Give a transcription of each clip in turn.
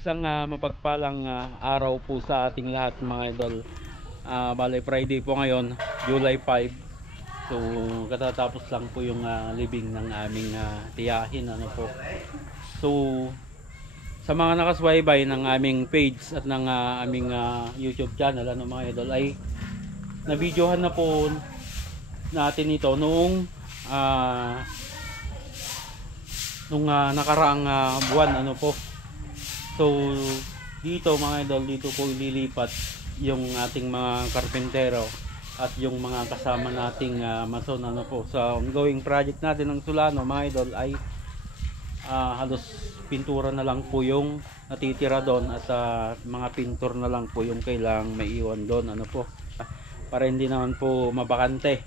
Isang mapagpalang araw po sa ating lahat mga idol. Bale Friday po ngayon, July 5. So katatapos lang po yung libing ng aming tiyahin ano po. So sa mga nakasubaybay ng aming page at ng aming YouTube channel ano mga idol ay nabidyohan na po natin ito noong nakaraang buwan ano po. So dito mga idol, dito po ililipat yung ating mga karpentero at yung mga kasama nating mason ano po. Sa ongoing project natin ng Sulano mga idol ay halos pintura na lang po yung natitira doon at mga pintor na lang po yung kailangang maiwan doon ano po, para hindi naman po mabakante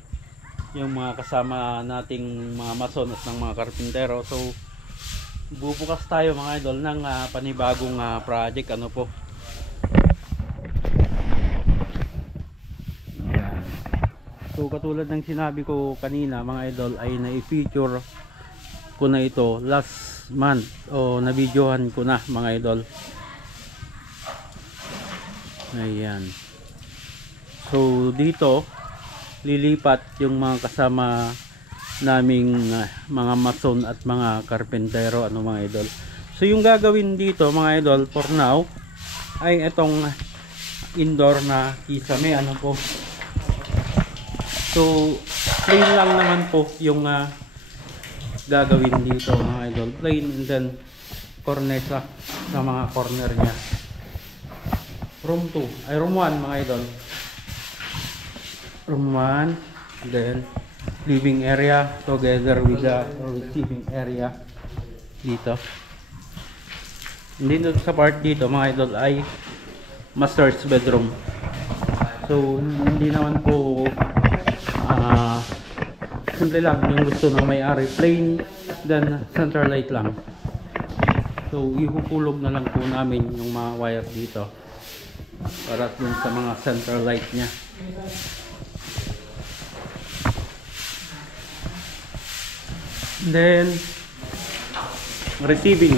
yung mga kasama nating mga mason at ng mga karpentero. So bubukas tayo mga idol ng panibagong project ano po. Ayan. So katulad ng sinabi ko kanina mga idol ay na-feature ko na ito last month o na-videohan ko na mga idol. Ayan. So dito lilipat yung mga kasama naming mga mason at mga karpentero ano mga idol. So yung gagawin dito mga idol for now ay itong indoor na kisame ano po. So plain lang naman po yung gagawin dito mga idol, plain, and then corneta sa mga corner nya. Room 2 ay room 1 mga idol, room 1, then living area together with the receiving area dito. Hindi dito sa part dito mga idol ay master's bedroom. So hindi naman po simple lang yung gusto ng may-ari, plain, then center light lang. So ihuhulog na lang po namin yung mga wire dito para dun sa mga center light nya. Then receiving,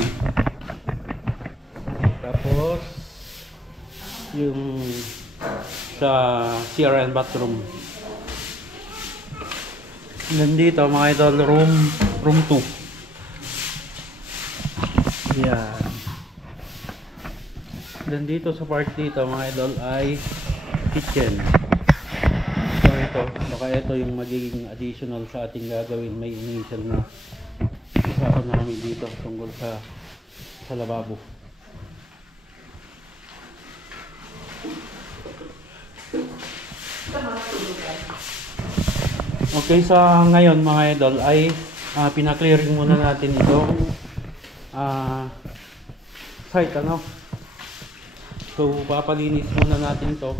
tapos yung sa CR and bathroom. Then dito mga idol room 2. Yan. Then dito sa part dito mga idol ay kitchen. So ito, baka ito yung magiging additional sa ating gagawin. May initial na usapan namin dito tungkol sa lababo. Okay, sa ngayon mga idol ay pinaklearing muna natin itong site ano. So papalinis muna natin ito.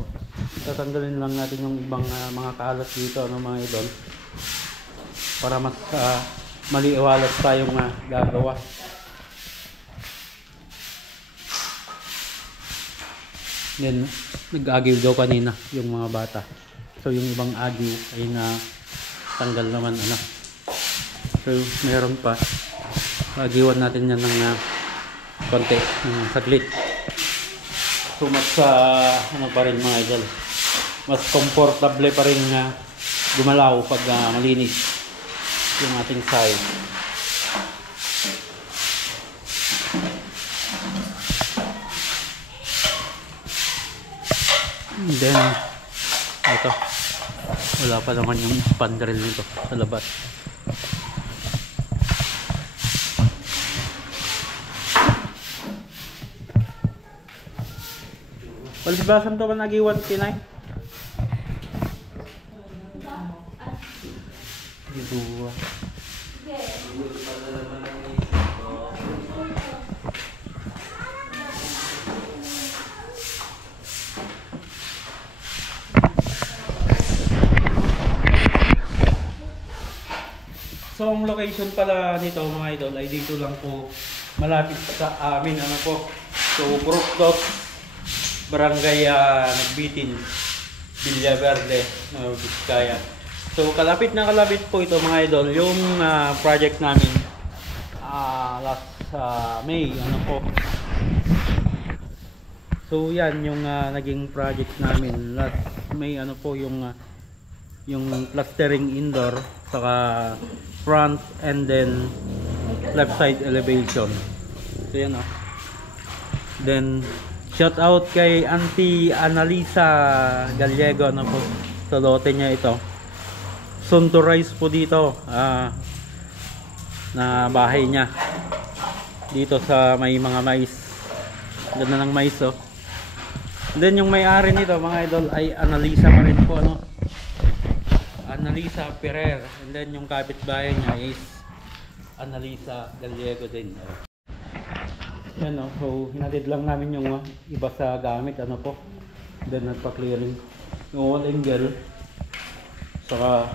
Tatanggalin lang natin yung ibang mga kalat dito ano mga idol, para mas maliwalas tayong gagawa. Then nag-agiw daw kanina yung mga bata. So yung ibang agiw ay na tanggal naman ano. So meron pa, agiwan natin yan ng konti, saglit. So mas ano pa rin mga idol, mas komportable pa rin gumalaw pag malinis yung ating side. And then ito, wala pa naman yung spandrel nito sa labas. Palibasan to ba nagiwan tinay? Dua. So ang location pala nito mga idol ay dito lang po malapit sa amin ano po. So Brookdot, Barangay Nagbitin, Villaverde, Vizcaya. So kalapit na kalapit po ito mga idol yung project namin last May ano po. So yan yung naging project namin. May ano po yung plastering indoor saka front and then left side elevation. So yan oh. Then shout out kay Auntie Annalisa Gallego ano po, sa lote niya ito. Soon to rise po dito na bahay niya dito sa may mga mais. Ganda ng mais oh. And then yung may-ari nito mga idol ay Annalisa pa rin po ano. Annalisa Ferrer. And then yung kapitbahay niya is Annalisa Gallego din. Yan oh. So hinatid lang namin yung iba sa gamit ano po. Then nagpa-clearing yung wall angle. Saka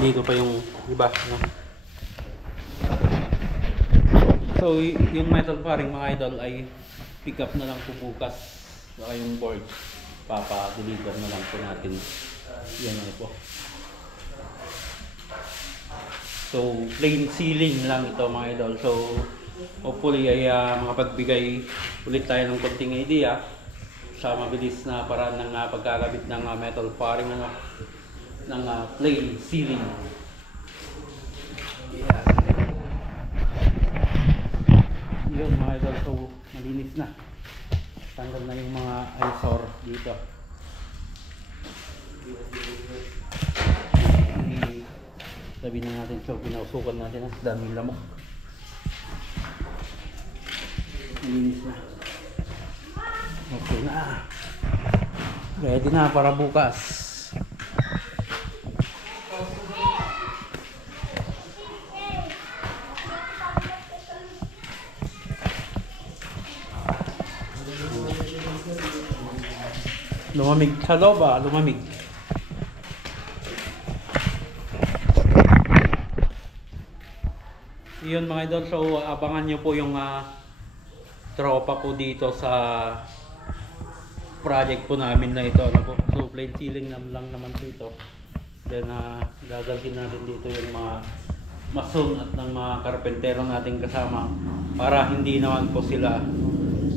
dito pa yung iba no? So yung metal paring mga idol ay pick up na lang po bukas. Saka yung board papa-deliver na lang po natin. Yan ano po. So plain ceiling lang ito mga idol. So hopefully ay makapagbigay ulit tayo ng konting idea sa mabilis na paraan ng pagkakabit ng metal paring ano, ng plain ceiling. Yeah. Yun mga idol, so malinis na. Tanggal na yung mga eyesore dito. Sabi na natin, so pinausukan natin ang daming lamok. Malinis na. Okay na. Ready na para bukas. Lumamig sa loob lumamig. Yun mga idol, so abangan nyo po yung tropa po dito sa project po namin na ito ano po. So plain ceiling lang naman po ito. Then gagalhin natin dito yung mga mason at ng mga karpentero nating kasama para hindi naman po sila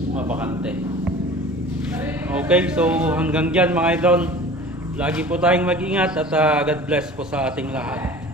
mabakante. Okay, so hanggang dyan mga idol. Lagi po tayong mag-ingat at God bless po sa ating lahat.